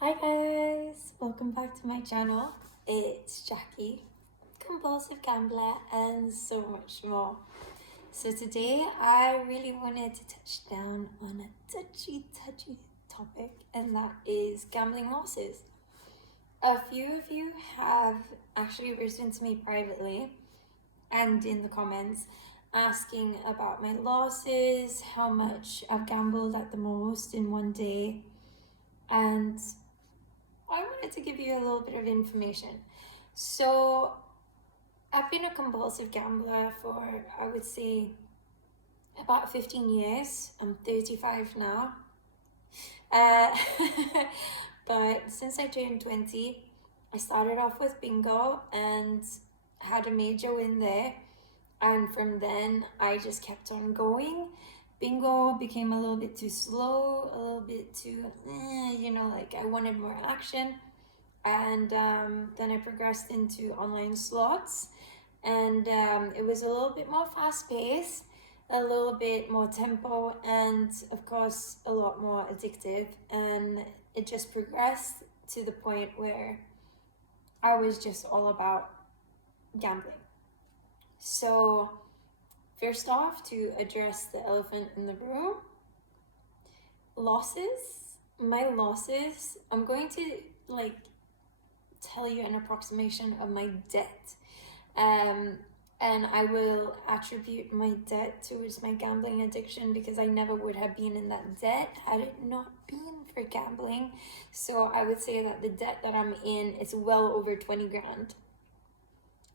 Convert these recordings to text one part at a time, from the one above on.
Hi guys, welcome back to my channel. It's Jackie, compulsive gambler, and so much more. So today I really wanted to touch down on a touchy topic, and that is gambling losses. A few of you have actually written to me privately and in the comments asking about my losses, how much I've gambled at the most in one day, and I wanted to give you a little bit of information. So I've been a compulsive gambler for, I would say, about 15 years. I'm 35 now. Uh, but since I turned 20, I started off with bingo and had a major win there. And from then, I just kept on going. Bingo became a little bit too slow, a little bit too, like I wanted more action. And then I progressed into online slots, and it was a little bit more fast-paced, a little bit more tempo, and of course a lot more addictive. And it just progressed to the point where I was just all about gambling. So first off, to address the elephant in the room, my losses, I'm going to tell you an approximation of my debt. And I will attribute my debt towards my gambling addiction, because I never would have been in that debt had it not been for gambling. So I would say that the debt that I'm in is well over 20 grand.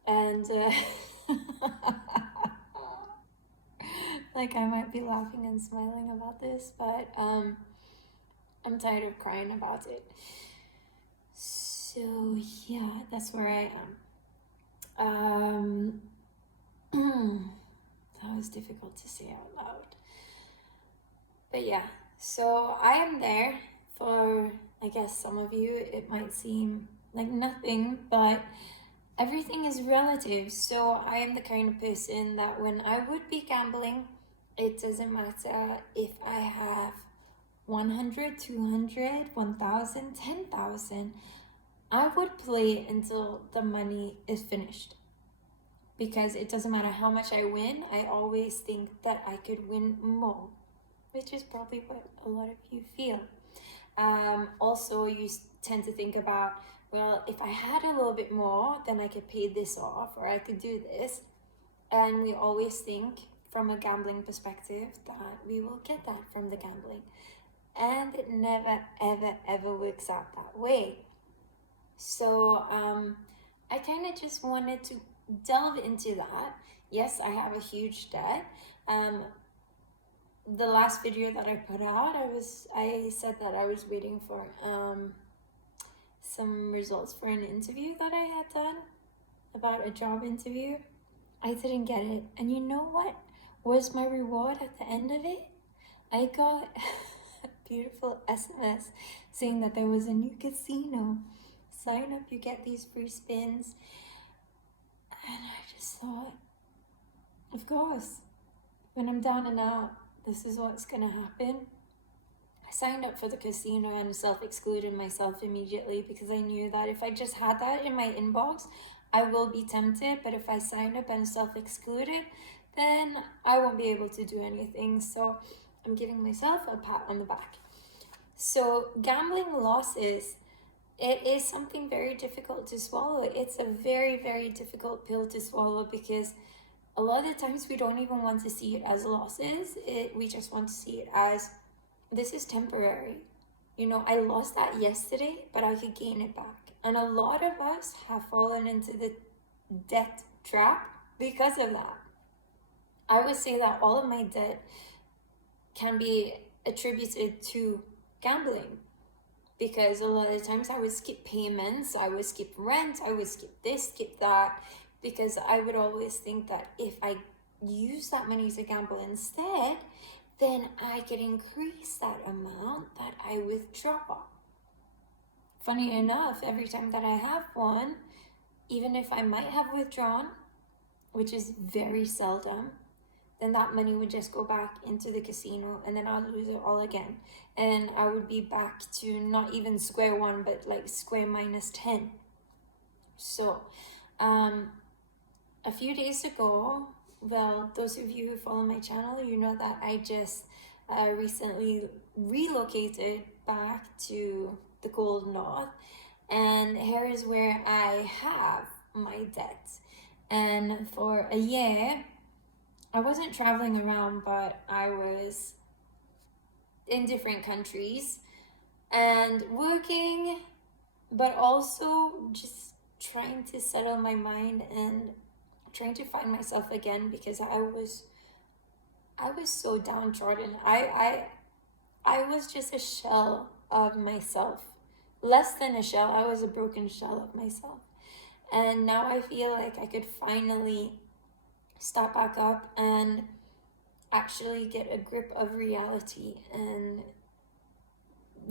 And like I might be laughing and smiling about this, but I'm tired of crying about it. So yeah, that's where I am. That was difficult to say out loud. But yeah, so I am there. For, I guess some of you, it might seem like nothing, but everything is relative. So I am the kind of person that when I would be gambling, it doesn't matter if I have 100, 200, 1,000, 10,000. I would play until the money is finished, because it doesn't matter how much I win, I always think that I could win more, which is probably what a lot of you feel. Also, you tend to think about, well, if I had a little bit more, then I could pay this off, or I could do this. And we always think from a gambling perspective that we will get that from the gambling. And it never, ever works out that way. So I kind of just wanted to delve into that. Yes, I have a huge debt. The last video that I put out, I said that I was waiting for some results for an interview that I had done, about a job interview. I didn't get it, and you know what was my reward at the end of it? I got a beautiful SMS saying that there was a new casino. Sign up, you get these free spins. And I just thought, of course, when I'm down and out, this is what's gonna happen. I signed up for the casino and self-excluded myself immediately, because I knew that if I just had that in my inbox, I will be tempted. But if I signed up and self-excluded, then I won't be able to do anything. So I'm giving myself a pat on the back. So gambling losses, it is something very difficult to swallow. It's a very, very difficult pill to swallow, because a lot of the times we don't even want to see it as losses. We just want to see it as, this is temporary. You know, I lost that yesterday, but I could gain it back. And a lot of us have fallen into the debt trap because of that. I would say that all of my debt can be attributed to gambling, because a lot of the times I would skip payments, I would skip rent, I would skip this, skip that, because I would always think that if I use that money to gamble instead, then I could increase that amount that I withdraw. Funny enough, every time that I have won, even if I might have withdrawn, which is very seldom, then that money would just go back into the casino, and then I'll lose it all again. And I would be back to not even square one, but like square minus 10. So, a few days ago, well, those of you who follow my channel, you know that I just recently relocated back to the cold north, and here is where I have my debt. And for a year, I wasn't traveling around, but I was in different countries and working, but also just trying to settle my mind and trying to find myself again, because I was so downtrodden. I was just a shell of myself. Less than a shell, I was a broken shell of myself. And now I feel like I could finally start back up and actually get a grip of reality and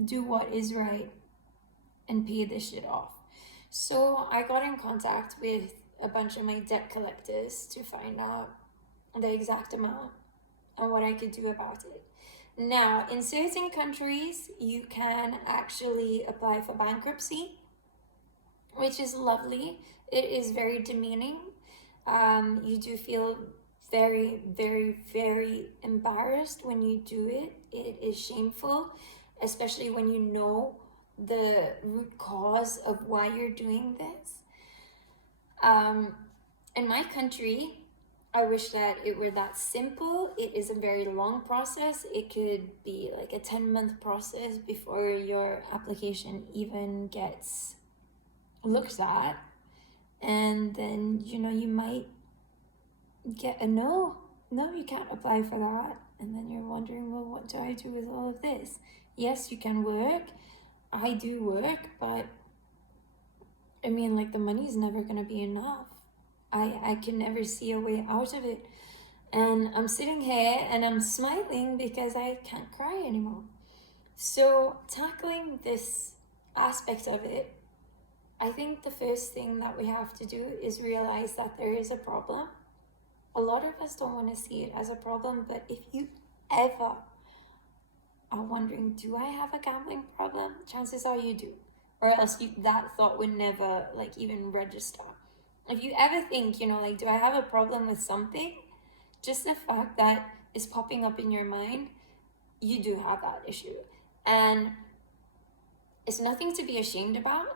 do what is right and pay this shit off. So I got in contact with a bunch of my debt collectors to find out the exact amount and what I could do about it. Now, in certain countries, you can actually apply for bankruptcy, which is lovely. It is very demeaning. You do feel very, very, very embarrassed when you do it. It is shameful, especially when you know the root cause of why you're doing this. In my country, I wish that it were that simple. It is a very long process. It could be like a 10-month process before your application even gets looked at. And then, you know, you might get a no, you can't apply for that. And then you're wondering, well, what do I do with all of this? Yes, you can work. I do work, but I mean, like, the money's never going to be enough. I can never see a way out of it. And I'm sitting here and I'm smiling because I can't cry anymore. So tackling this aspect of it, I think the first thing that we have to do is realize that there is a problem. A lot of us don't want to see it as a problem, but if you ever are wondering, do I have a gambling problem? Chances are you do. Or else that thought would never like even register. If you ever think, you know, like, do I have a problem with something? Just the fact that it's popping up in your mind, you do have that issue. And it's nothing to be ashamed about.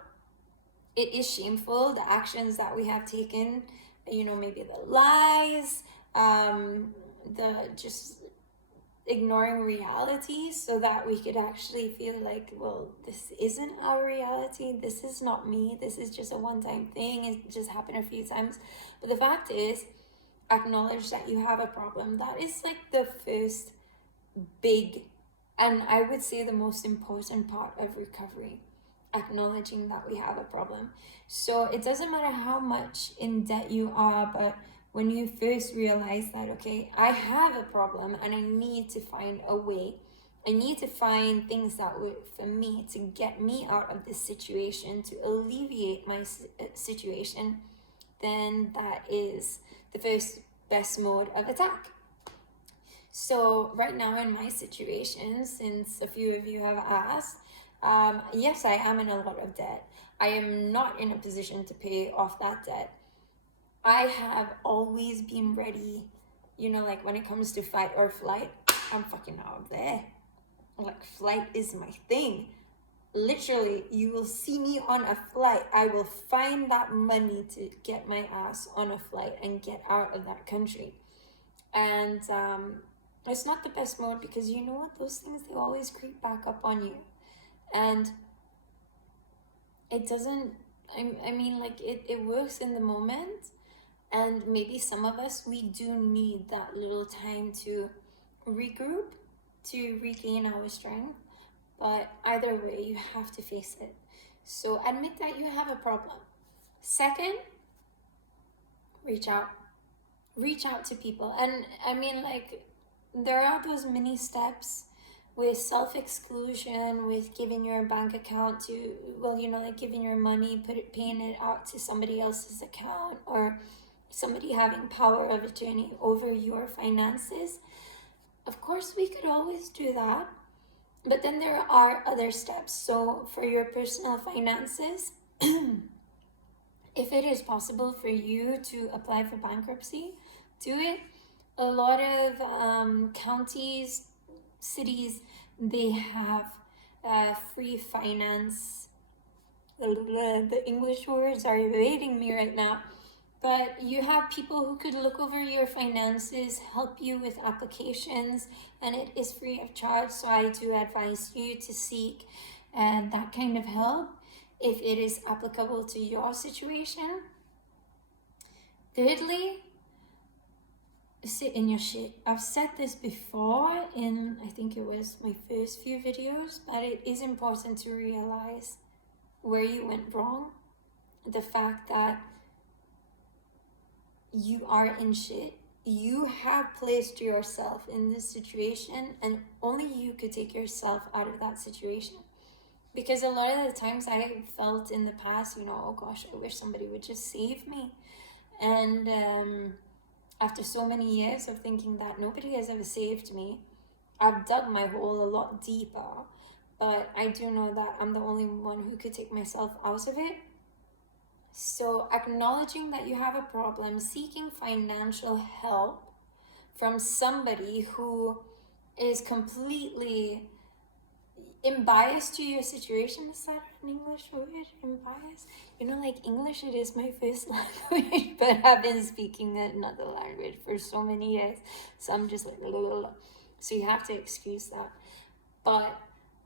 It is shameful, the actions that we have taken, you know, maybe the lies, the just ignoring reality so that we could actually feel like, well, this isn't our reality, this is not me, this is just a one-time thing, it just happened a few times. But the fact is, acknowledge that you have a problem. That is like the first big, and I would say the most important part of recovery, acknowledging that we have a problem. So it doesn't matter how much in debt you are, but when you first realize that, okay, I have a problem and I need to find a way, I need to find things that work for me to get me out of this situation, to alleviate my situation, then that is the first best mode of attack. So right now in my situation, since a few of you have asked, yes, I am in a lot of debt. I am not in a position to pay off that debt. I have always been ready, you know, like when it comes to fight or flight, I'm fucking out there. Like, flight is my thing. Literally, you will see me on a flight. I will find that money to get my ass on a flight and get out of that country. And it's not the best mode because you know what? Those things, they always creep back up on you. And it doesn't, I mean, like, it works in the moment. And maybe some of us, we do need that little time to regroup, to regain our strength. But either way, you have to face it. So admit that you have a problem. Second, reach out. Reach out to people. And I mean, like, there are those mini steps with self-exclusion, with giving your bank account to, well, you know, like giving your money, paying it out to somebody else's account, or somebody having power of attorney over your finances, of course we could always do that. But then there are other steps. So for your personal finances, if it is possible for you to apply for bankruptcy, do it. A lot of counties, cities, they have free finance. The English words are evading me right now. But you have people who could look over your finances, help you with applications, and it is free of charge. So I do advise you to seek that kind of help if it is applicable to your situation. Thirdly, sit in your shit. I've said this before in, I think it was my first few videos, but it is important to realize where you went wrong. The fact that you are in shit. You have placed yourself in this situation, and only you could take yourself out of that situation. Because a lot of the times I felt in the past, oh gosh, I wish somebody would just save me. And after so many years of thinking that nobody has ever saved me, I've dug my hole a lot deeper. But I do know that I'm the only one who could take myself out of it. So acknowledging that you have a problem, seeking financial help from somebody who is completely unbiased to your situation. Is that an English word? Unbiased? Like English, it is my first language, but I've been speaking another language for so many years. So I'm just like, blah, blah, blah. So you have to excuse that. But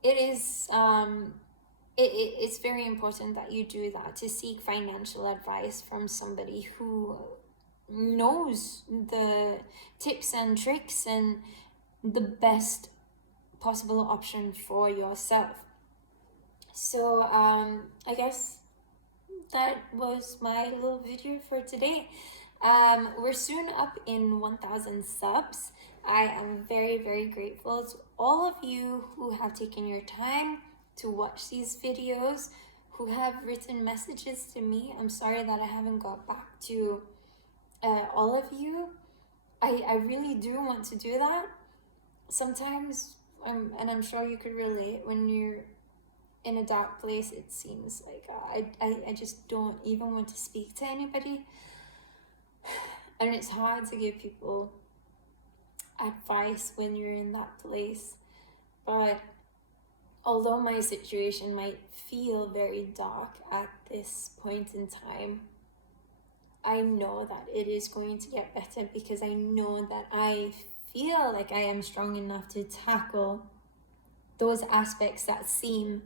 it is, it's very important that you do that, to seek financial advice from somebody who knows the tips and tricks and the best possible option for yourself. So I guess that was my little video for today. We're soon up in 1,000 subs. I am very, very grateful to all of you who have taken your time to watch these videos, who have written messages to me. I'm sorry that I haven't got back to all of you. I really do want to do that. Sometimes, and I'm sure you could relate, when you're in a dark place, it seems like I just don't even want to speak to anybody. And it's hard to give people advice when you're in that place. But although my situation might feel very dark at this point in time, I know that it is going to get better, because I know that I feel like I am strong enough to tackle those aspects that seem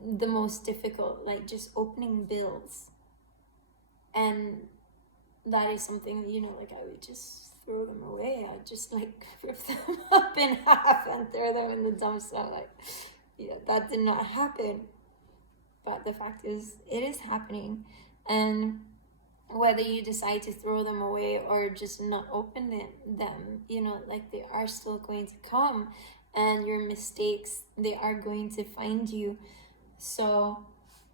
the most difficult, like just opening bills. And that is something, like I would just throw them away. I'd just like rip them up in half and throw them in the dumpster. Like, yeah, that did not happen. But the fact is, it is happening. And whether you decide to throw them away or just not open them, like they are still going to come, and your mistakes, they are going to find you. So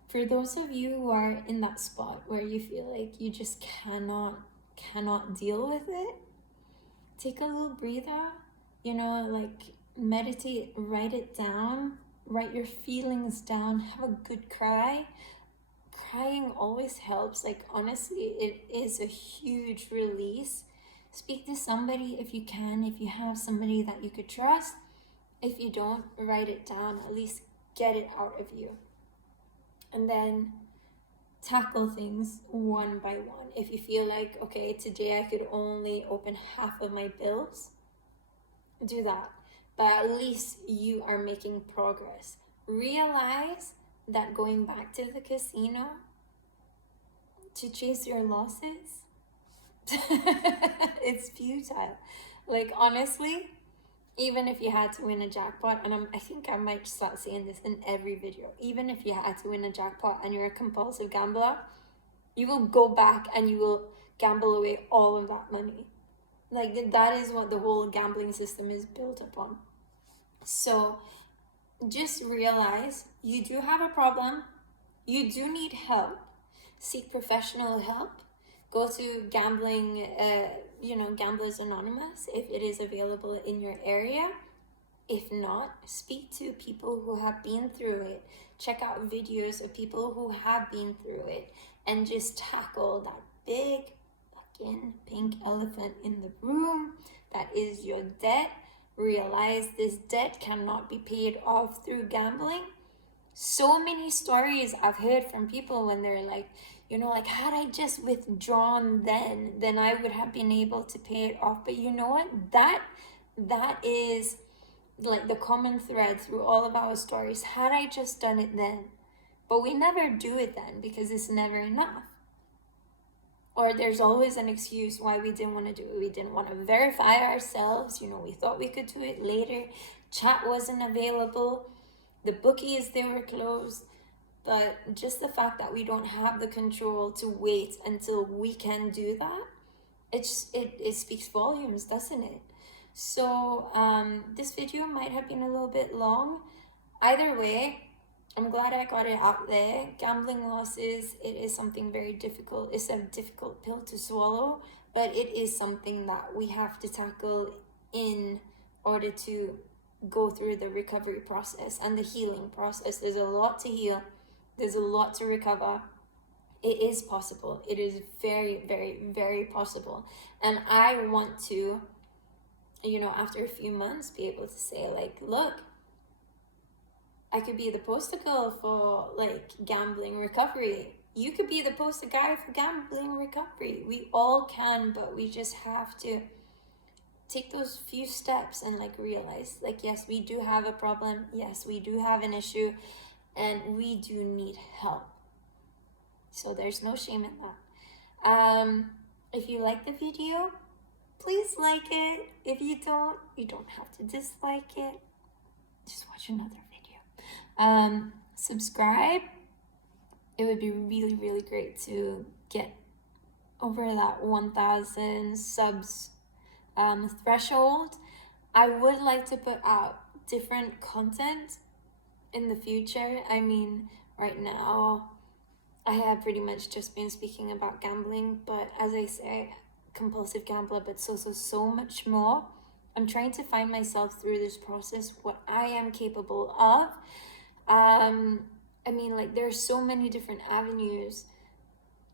for those of you who are in that spot where you feel like you just cannot deal with it, take a little breather, like meditate, write it down, write your feelings down, have a good cry. Crying always helps. Like, honestly, it is a huge release. Speak to somebody if you can, if you have somebody that you could trust. If you don't, write it down, at least get it out of you. And then tackle things one by one. If you feel like, okay, today I could only open half of my bills, do that. But at least you are making progress. Realize that going back to the casino to chase your losses, it's futile. Like, honestly, even if you had to win a jackpot, and I think I might start saying this in every video, even if you had to win a jackpot and you're a compulsive gambler, you will go back and you will gamble away all of that money. Like, that is what the whole gambling system is built upon. So just realize you do have a problem. You do need help. Seek professional help. Go to gambling, Gamblers Anonymous if it is available in your area. If not, speak to people who have been through it. Check out videos of people who have been through it and just tackle that big fucking pink elephant in the room that is your debt. Realize this debt cannot be paid off through gambling. So many stories I've heard from people when they're like, had I just withdrawn then I would have been able to pay it off. But you know what? That is like the common thread through all of our stories. Had I just done it then. But we never do it then because it's never enough. Or there's always an excuse why we didn't want to do it. We didn't want to verify ourselves. We thought we could do it later. Chat wasn't available. The bookies, they were closed. But just the fact that we don't have the control to wait until we can do that, it speaks volumes, doesn't it? So this video might have been a little bit long. Either way, I'm glad I got it out there. Gambling losses, it is something very difficult. It's a difficult pill to swallow, but it is something that we have to tackle in order to go through the recovery process and the healing process. There's a lot to heal. There's a lot to recover. It is possible. It is very, very, very possible. And I want to, after a few months, be able to say, like, look, I could be the poster girl for like gambling recovery. You could be the poster guy for gambling recovery. We all can, but we just have to take those few steps and like realize, like, yes, we do have a problem. Yes, we do have an issue, and we do need help. So there's no shame in that. If you like the video, please like it. If you don't have to dislike it. Just watch another video. Subscribe. It would be really, really great to get over that 1,000 subs threshold. I would like to put out different content in the future. I mean, right now I have pretty much just been speaking about gambling, but as I say, compulsive gambler, but so much more. I'm trying to find myself through this process, what I am capable of. I mean, like, there's so many different avenues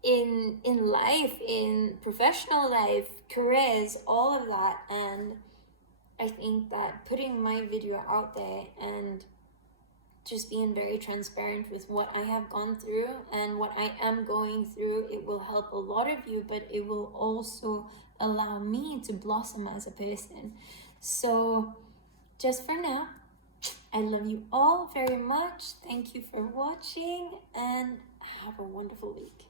in life, in professional life, careers, all of that. And I think that putting my video out there and just being very transparent with what I have gone through and what I am going through, it will help a lot of you, but it will also allow me to blossom as a person. So just for now, I love you all very much. Thank you for watching and have a wonderful week.